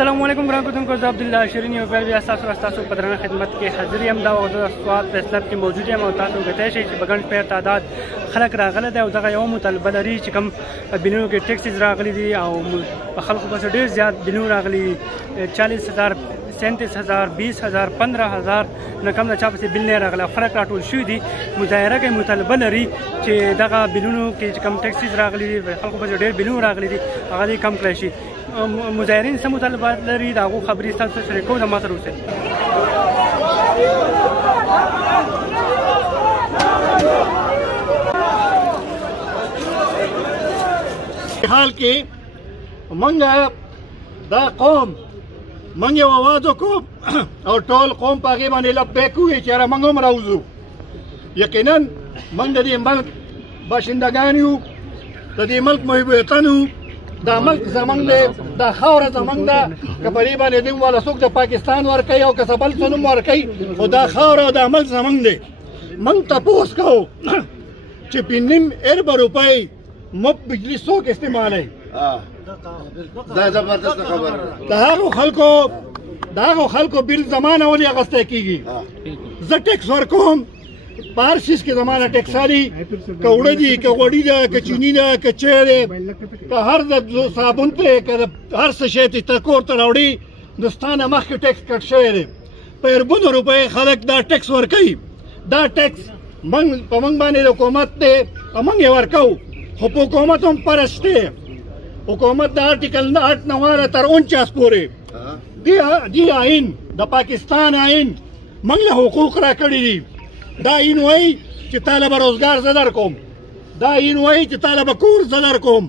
السلام علیکم ګران کتونکو، زه عبدالله شیرین یو بیا ستاسو را ستاسو په درنه خدمت کې حاضر یم. دا وخت د سواد فیصله کې موجود یم او تاسو کتای شئ چې په ګڼ شمېر تعداد خلک راغلی دی او دغه یوه مطالبه لري چې کوم بلونو کې ټیکسز راغلي دي او خلکو پسې ډېر زیات بلونه راغلي 40,000 37,000 20,000 15,000 نه کم د چا پسې بل نه راغلی. خلک راټول شوي دي، مظاهره کوي، مطالبه لري چې دغه بلونو کې چې کوم ټیکسز راغلي دي، خلکو پسې ډېر بلونه راغلي دي، هغه دې کم کړی شي. مظاهرین څه مطالبات لري د هغو خبرې ستاسو سره شریکوم. د ما سره اوسئ. حال کې موږ دا قوم موږ یو اواز وکړو او ټول قوم په هغې باندې لبیک ووایي چې یاره موږ هم راوځو. یقینا موږ د دې ملک باشندګان یو، د دې ملک محب وطن یو. دا ملک زمونږ دی، دا خاوره زمونږ ده. که په دې باندې دوی والا څوک د پاکستان ورکوي او که څه بل څه نوم ورکوي، خو دا خاوره او دا ملک زمونږ دی. موږ تپوس کوو چې 5 ارب روپۍ مفت بجلي څوک استعمالوي؟ دا زبردست خبره ده. د هغو خلکو بیل زمانه ولې اخیستی کېږي؟ زه ټیکس ورکوم، په هر شیز کې زمانه ټیکس علي، که اوړه دي، که غوړي ده، که چیني ده، که چای دی، که هر د صابون ته، که د هر څه شی ته کور ته راوړي، نو ستا نه مخکې ټیکس کټ شوی دی. په اربونو روپۍ خلک دا ټیکس ورکوي. دا ټیکس په موږ باندې د حکومت دی او موږ یې ورکوو، خو په حکومت هم فرض دی. حکومت د آرټیکل 8 نه واره تر 49 پورې دې آئین، د پاکستان آئین موږ له حقوق راکړي دي. دا آئین وایي چې تاله به روزګار زه درکوم، دا آئین وایي چې تاله به کور زه درکوم،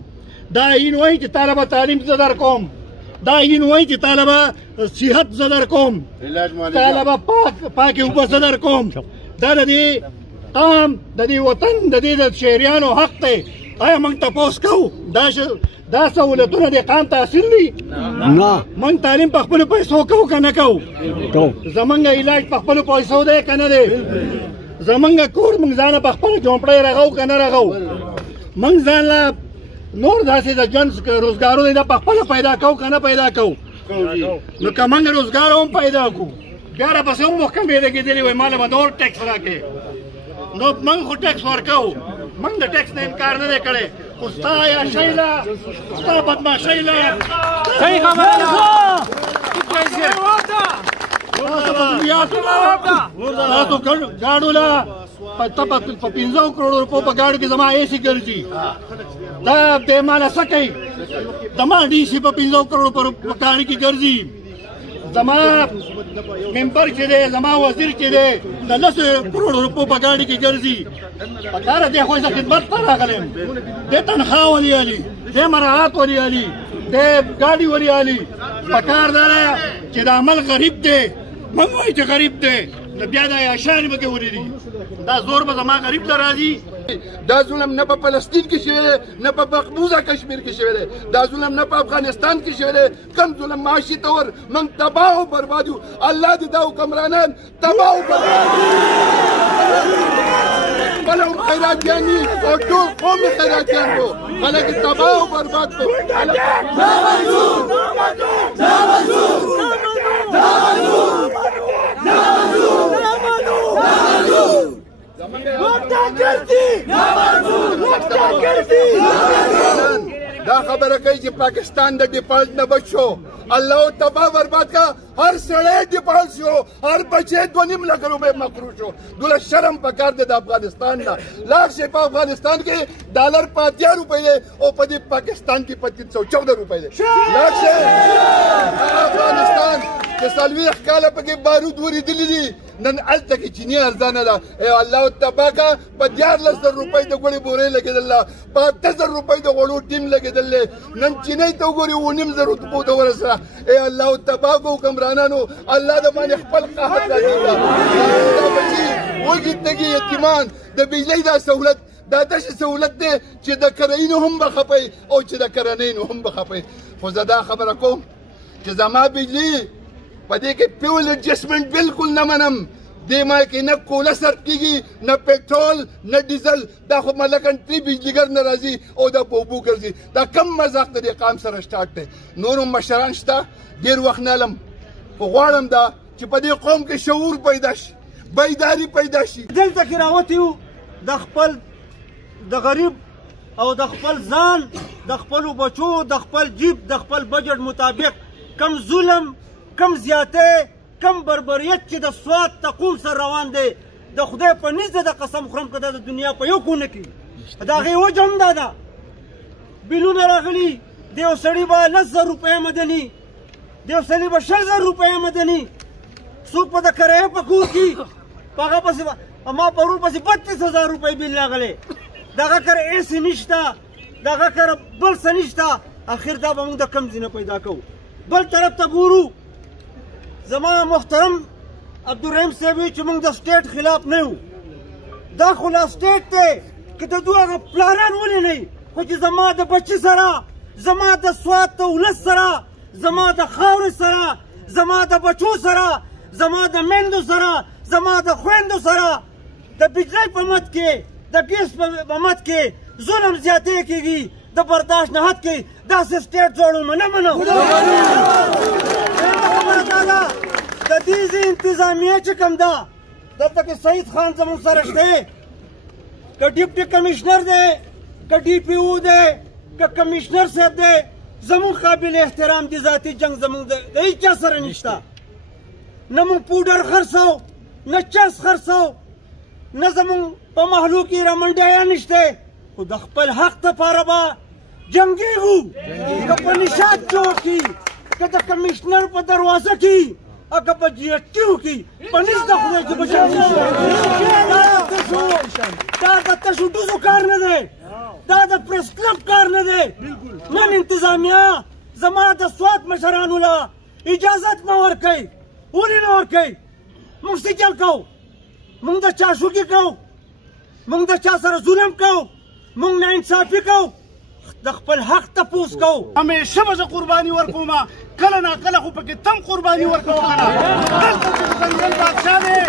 دا آئین وایي چې تاله به تعلیم زه درکوم، دا آئین وایي چې تاله به صحت زه درکوم، تاله به پاکې اوبه زه درکوم. دا د دې قام، د دې وطن، د دې د شهریانو حق دی. آیا موږ تپوس کوو دا سهولتونه دې قام ته حاصل دي؟ نه. موږ تعلیم په خپلو پیسو کوو که نه کوو؟ زمونږ علاج په خپلو پیسو دی که نه دی؟ زمونږ کور موږ ځانه په خپله جومپړی رغو که نه رغو؟ موږ ځان له نور داسې د ژوند روزګارونه دا په خپله پیدا کوو که نه پیدا کوو؟ نو که موږ روزګار هم پیدا کړو، بیا راپسې هم محکمې لګېدلې وایي ماله به نور ټیکس راکړې. نو موږ خو ټیکس ورکوو، موږ د ټیکس نه انکار نه دی کړی، خو ستا عیاشۍ له، ستا بدماشۍ له، صحیح خبره ده. تاسو ګاډو له ته په 15 کروڑو روپو په ګاډو کې زما ایسي ګرځي. دا دې ماله څه کوي؟ زما ډي سي په 15 کروڑو په ګاډي کې ګرځي. زما ممبر چې دی، زما وزیر چې دی، د 10 کروڑو روپو په ګاډي کې ګرځي. پکاره دی خو زه خدمت ته راغلی یم. دې تنخواه ولې علي، دې مراعات ولې علي، دې ګاډي ولې علي؟ پکار دا دی چې د عمل غریب دی، موږ وایو چې غریب دی، نو بیا دا عیاشانې به کې ولیدي. دا زور به زما غریب ته راځي. دا ظلم نه په فلسطین کې شوی دی، نه په مقبوضه کشمیر کې شوی دی، دا ظلم نه په افغانستان کې شوی دی. کم ظلم معاشي طور موږ تباه او برباد یو. الله دې دا حکمرانان تباه او برباد کړي. خپله هم خیراتیان دي او ټول قوم یې خیراتیان کړو، خلک یې تباه او برباد کړو. دا خبره کوي چې پاکستان د ډیفالټ نه بچ شو. الله تباه برباد کا، هر سړی ډیفالټ شو، هر بچی 2.5 لک روپۍ مقروض شو. دوله شرم پکار دی د افغانستان نه. لاړ شي په افغانستان کې ډالر په 80 روپۍ دی او په دې پاکستان کې په 314 روپۍ دی. لاړ شي افغانستان چې 40 کاله پکې بارود ورېدلي دي، نن هلته کې چینی ارزانه ده. الله تباه کا، په 14,000 روپۍ د غوړي بورې لګېدل ده، په 8,000 روپۍ د غوړو ټیم لګېدل دی. نن چینی ته وګورې 9,500 روپو ته ورسره. الله تباه کو حکمرانانو، الله د باندې خپل قحط راځي. دا بچي وږي تږي یتیمان، د بجلۍ دا سهولت، دا داسې سهولت دی چې د کرهینو هم به خپئ او چې د کرنینو هم به خپئ. خو زه دا خبره کوم چې زما بجلي په دې کې فیول ایډجسټمنټ بالکل نه منم. دې ما کې نه کوله صرف کېږي نه پیټرول نه ډیزل دا خو ملکن ټري بجلیګر نه راځي او دا په اوبو ګرځي دا کم مذاق د دې قام سره سټارټ دی نور هم مشران شته ډېر وخت نه لم خو غواړم دا چې په دې قوم کې شعور پیدا شي بیداري پیدا شي دلته کې راوتي یو د خپل د غریب او د خپل ځان د خپلو بچو د خپل جیب د خپل بجټ مطابق کم ظلم کم زیاتې کم بربریت چې د سوات تقوم سره روان دی د خدای په نزد د قسم خورم که دا د دنیا په یو کونه کې د هغې وجه هم دا ده بیلونه راغلي د یو سړي به 10,000 روپۍ مدني د یو سړي به 20,000 روپۍ مدني څوک به د کرایې په کور کې په هغه پسې ما پرون پسې 32,000 روپۍ بیل راغلی دغه کره ایسې نشته دغه کره بل څه نشته اخر دا به موږ د کم ځینه پیدا کوو بل طرف ته ګورو زما محترم عبدالرحیم صاحب وایي چې موږ د سټیټ خلاف نه یو دا خو لا سټیټ دی که د دوی هغه پلانان ولې نه وي خو چې زما د بچي سره زما د سوات د ولس سره زما د خاورې سره زما د بچو سره زما د میندو سره زما د خویندو سره د بجلی په مد کې د ګیس په مد کې ظلم زیاتې کېږي د برداشت نه حد کې داسې سټیټ جوړوم نه منم خبره دا ده د دې زه انتظامیه چې کوم ده دلته کې سعید خان زموږ سره شته که ډیپټي کمیشنر دی که ډي پي او دی که کمیشنر صاحب دی زموږ قابل احترام دي ذاتي جنګ زموږ د هیچ چا سره نشته نه مونږ پوډر خرڅو نه چرس خرڅو نه زموږ په محلو کې رمنډیان نشته خو د خپل حق دپاره به جنګېږو که په نشاط کې وکړي که د کمیشنر په دروازه کې که په جي ایس ټي کې په نس د خدای کې به دا د تشو ډوزو کار نه دی دا د پریس کلب کار نه دی نن انتظامیه زما د سوات مشرانو له اجازت نه ورکوي ولې نه ورکوي موږ څه چل کوو موږ د چا شوکې کوو موږ د چا سره ظلم کوو موږ ناانصافي کوو د خپل حق تپوس کوو همیشه به زه قرباني ورکوم کله ناکله خو پکې تم قرباني ورکوه که نه دلته چې ځنګل بادشاه دی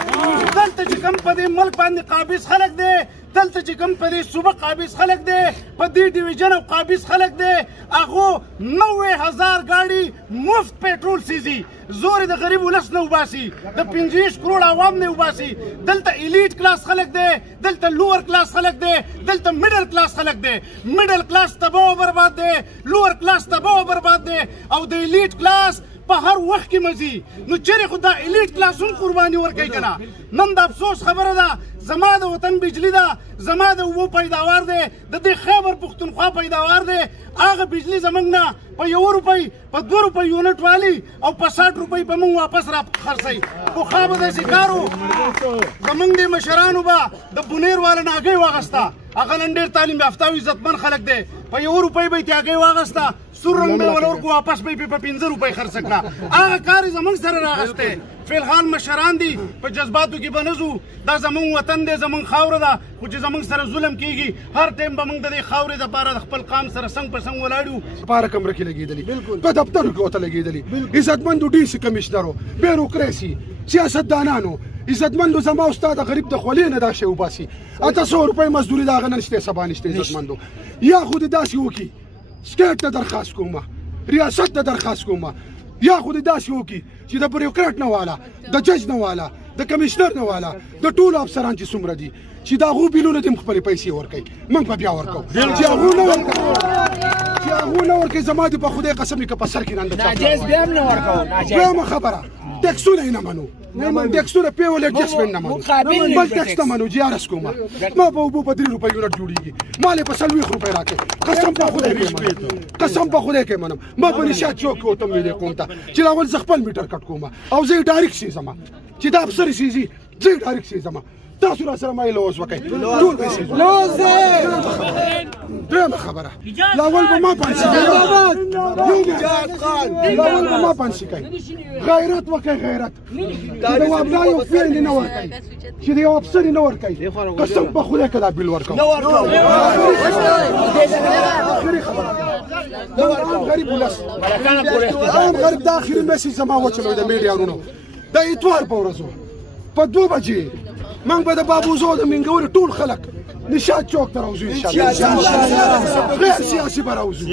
دلته چې کوم په دې ملک باندې قابض خلک دی دلته چې کوم په دې صوبه قابض خلک دی په دې ډیویژن او قابض خلک دی هغو 90,000 ګاډي مفت پیټرول سیزي زور د غریب ولس نه وباسي د 25 کروڑ عوام نه وباسي دلته ایلیټ کلاس خلک دی دلته لوور کلاس خلک دی دلته میډل کلاس خلک دی میډل کلاس تباه او برباد دی لوور کلاس تباه او برباد دی او د ایلیټ کلاس په هر وخت کې مزي نو چیرې خو دا ایلیټ کلاس هم قرباني ورکوي که نه نن د افسوس خبره ده زما د وطن بجلی ده زما د اوبو پیداوار دی د دې خیبر پښتونخوا پیداوار دی هغه بجلی زموږ نه په 1 روپۍ په 2 روپۍ یونټ والي او په 60 روپۍ به موږ واپس را خرڅوي پخوا به داسې کار و زموږ دې مشرانو به د بونیر والا نه هګۍ واخېسته هغه نن ډېر تعلیم یافته او عزتمن خلک دی په 1 روپۍ به یې ترې هګۍ واخېسته سور رنګ به یې ونه ورکړو واپس به یې په 15 روپۍ خرڅه کړه هغه کار یې زموږ سره راغستی فیلحال مشران دي په جذباتو کې به نه ځو دا زموږ وطن دی زموږ خاوره ده خو چې زموږ سره ظلم کېږي هر ټایم به موږ د دې خاورې دپاره د خپل قام سره څنګ په څنګ ولاړ یو لپاره کمره کې لګېدلي په دفترو کې ورته لګېدلي عزتمندو ډي سي کمیشنرو بیروکراسي سیاستدانانو عزتمندو زما او ستا د غریب د خولې نه دا شی وباسي 800 روپۍ مزدوري د هغه نه نشته سبا نشته عزتمندو یا خو دې داسې وکړي سټیټ ته درخواست کوم ریاست ته درخواست کوم یا خو دې داسې وکړي چې د بیروکراټ نه والا د جج نه والا د کمیشنر نه والا د ټولو افسران چې څومره دي چې د هغو بیلونه دې هم خپلې پیسې ورکوي موږ به بیا ورکوو چې هغو نه ورکوي چې هغو نه ورکوي زما دې په خدای قسم وي که په سر کې نن دویمه خبره ټکسونه یې نه منو ټکسونه پیولې ټکس به یې نه منو بل ټکس نه منو جیارس کومه ما په اوبو په 3 روپۍ یونټ جوړېږي ما لې په 40 روپۍ راکړې قسم په خدای کې منم قسم په خدای کې منم ما په نشاط چوک کې وتم ویلې کوم ته چې اول زه خپل میټر کټ کوم او زه یې ډایرکټ سیزم چې دا افسر یې سیزي زه یې ډایرکټ سیزم تاسو را سره ما یې لوز وکړئ ټول به یې سیزو دویمه خبره لاول به ما پانسي کوي لاول به ما پانسي کوي غیرت وکړئ غیرت د وابلا یو فعل نه ورکوي چې د یو افسر نه ورکوي قسم په خدای که دا بیل ورکوم آخري خبره عام غریب ولس عام غریب د آخري میسج زما وچلوی د میډیا ورونو د اتوار په ورځ په 2 بجې موږ به د بابو زو د منګوري ټول خلک نشاط چوک ته راوځو ان شاء الله غیر سیاسي به راوځو